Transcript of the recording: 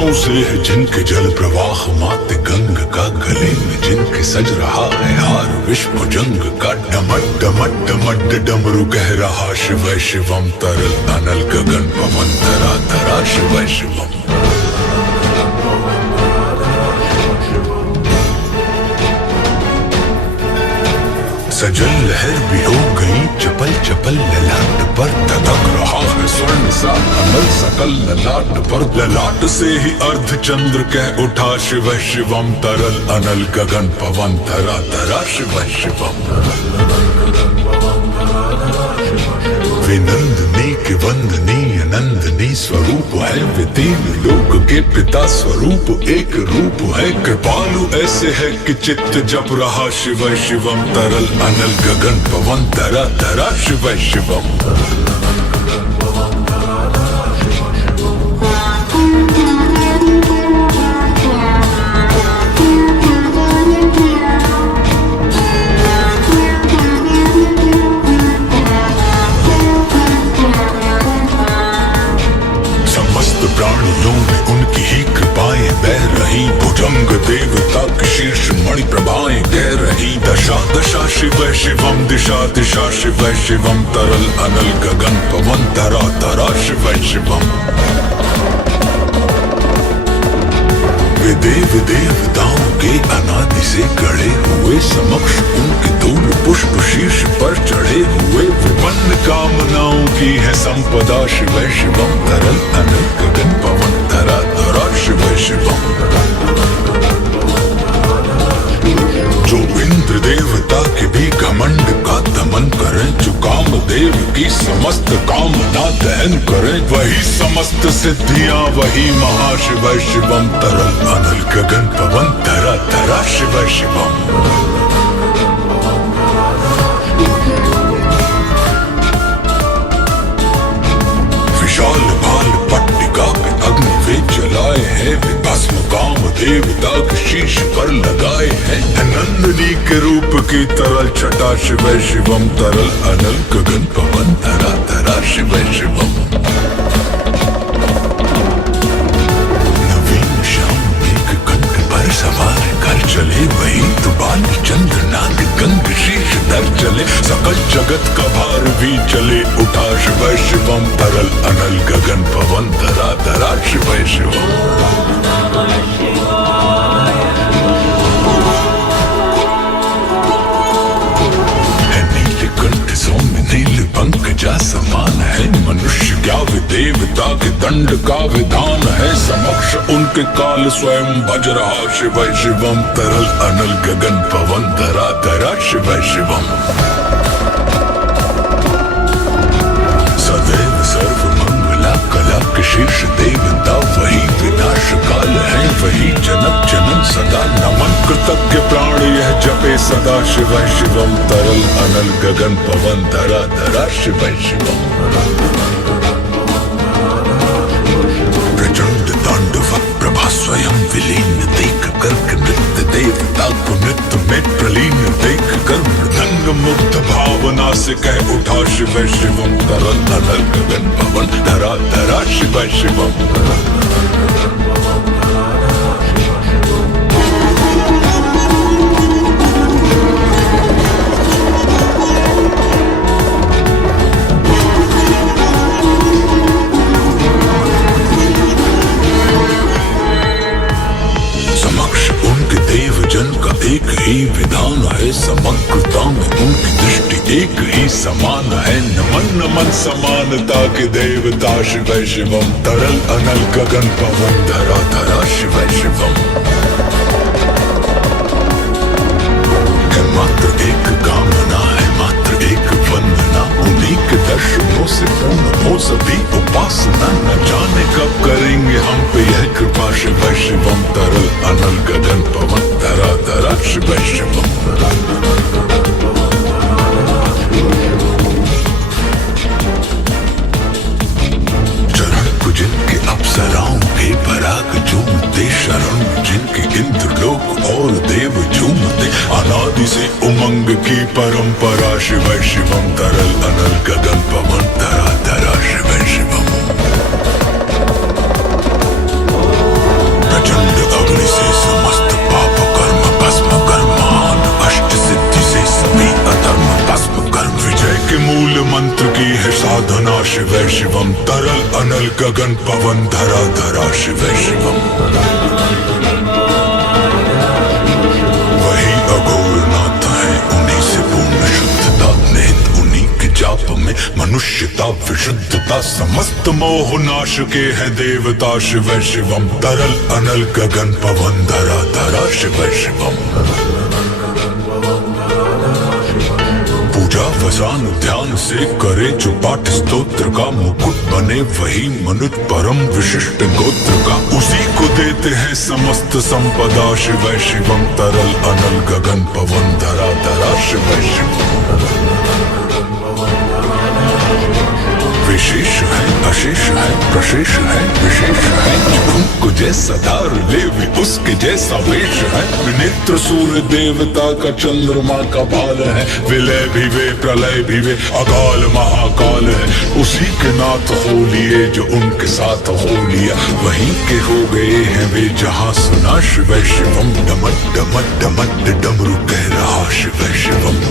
सदियों से है जिनके जल प्रवाह मात गंग का, गले में जिनके सज रहा है हार विश्व जंग का। डमट डमट डमट डमरू कह रहा शिव शिवम, तरल अनल गगन पवन धरा धरा शिव शिवम। सजल लहर भी हो गई चपल चपल, ललाट पर धधक रहा है स्वर्ण सा अमल सकल ललाट पर। ललाट से ही अर्ध चंद्र कह उठा शिव शिवम, तरल अनल गगन पवन धरा धरा शिव शिवम। विनंदनी के वंदनीय नंदनी स्वरूप है, वे तीन लोक के पिता स्वरूप एक रूप है। कृपालु ऐसे है कि चित्त जप रहा शिव शिवम, तरल अनल गगन पवन धरा धरा शिव शिवम। प्राणियों में उनकी ही कृपाएं बह रही, भुजंग देवता की शीर्ष मणि प्रभाएं कह रही। दशा दशा शिव शिवम, दिशा दिशा शिव शिवम, तरल अनल गगन पवन धरा धरा शिव शिवम। वे देव देवताओं के अनादि से गढ़े हुए, समक्ष उनके धूल पुष्प शीर्ष पर चढ़े हुए। विपन्न कामनाओं की है संपदा शिव शिवम, तरल अनल गगन पवन धरा धरा शिव शिवम। जो इंद्र देवता के भी घमंड का दमन करें, जो कामदेव की समस्त कामना दहन करें, वही समस्त सिद्धियां वही महाशिव शिवम, तरल अनल गगन पवन धरा धरा शिव शिवम। विशाल भाल पट्टिका पे अग्नि वे जलाए हैं, वे भस्म काम देवता के शीश पर लगाए हैं। नंदनी के रूप की तरल छटा शिव शिवम, तरल अनल गगन पवन धरा धरा शिव शिवम। नवीन श्याम मेघ कंठ पर सवार कर चले, वही तो बाल चंद्र नाग गंग शीश धर चले। सकल जगत का भार भी चले उठा शिव शिवम, तरल अनल गगन पवन धरा धरा शिव शिवम। नील पंकजा समान है, मनुष्य क्या वे देवता के दंड का विधान है। समक्ष उनके काल स्वयं भज रहा शिव शिवम, तरल अनल गगन पवन धरा धरा शिव शिवम। सदैव सर्व मंगला कला के शीर्ष देवता वही, विनाश काल है वही, जनक जनन सदा नमन। कृतज्ञ प्राण यह जपे सदा शिव शिवम, तरल अनल गगन पवन धरा धरा शिव शिवम। प्रचंड तांडव प्रभा स्वयं विलीन, देख कर नृत्य देवता को नृत्य में प्रलीन। देख कर मृदंग मुग्ध भावना से कह उठा शिव शिवम, तरल अनल गगन पवन धरा धरा शिव शिवम। एक ही विधान है, समग्रता में उनकी दृष्टि एक ही समान है। नमन नमन समानता के देवता शिव शिवम, तरल अनल गगन पवन धरा धरा शिव शिवम। है मात्र एक कामना है, मात्र एक वंदना, उन्हीं के दर्शनों से पूर्ण हो सभी उपासना। न जाने कब करेंगे हम पे यह कृपा शिव शिवम, तरल अनल गगन पवन धरा धरा शिव शिवम। चरण को जिनके अप्सराओं के पराग झूमते, शरण जिनके इंद्र लोक और देव झूमते। अनादि से उमंग की परंपरा शिव शिवम, तरल अनल गगन पवन धरा धरा शिव शिवम। मूल मंत्र की है साधना शिव शिवम। तरल अनल गगन पवन धरा धरा शिव शिवम। वही अघोरनाथ है, उन्हीं से पूर्ण शुद्धता निहित, उन्हीं के जाप में मनुष्यता विशुद्धता। समस्त मोह नाश के है देवता शिव शिवम। तरल अनल गगन पवन धरा धरा शिव शिवम। पूजा वसान ध्यान से करे जो पाठ स्तोत्र का, मुकुट बने वही मनुज परम विशिष्ट गोत्र का। उसी को देते हैं समस्त संपदा शिव शिवम। तरल अनल गगन पवन धरा धरा शिव शिवम। विशेष है अशेष है प्रशेष है विशेष है। उनको जैसा धार ले भी उसके जैसा वेश है। विनेत्र सूर्य देवता का चंद्रमा का बाल है। विलय भी वे प्रलय भी वे अकाल महाकाल है। उसी के नाथ हो लिए जो उनके साथ हो लिया, वहीं के हो गए हैं वे जहाँ सुना शिव शिवम। डमट डमट डमट डमरू कह रहा शिव शिवम।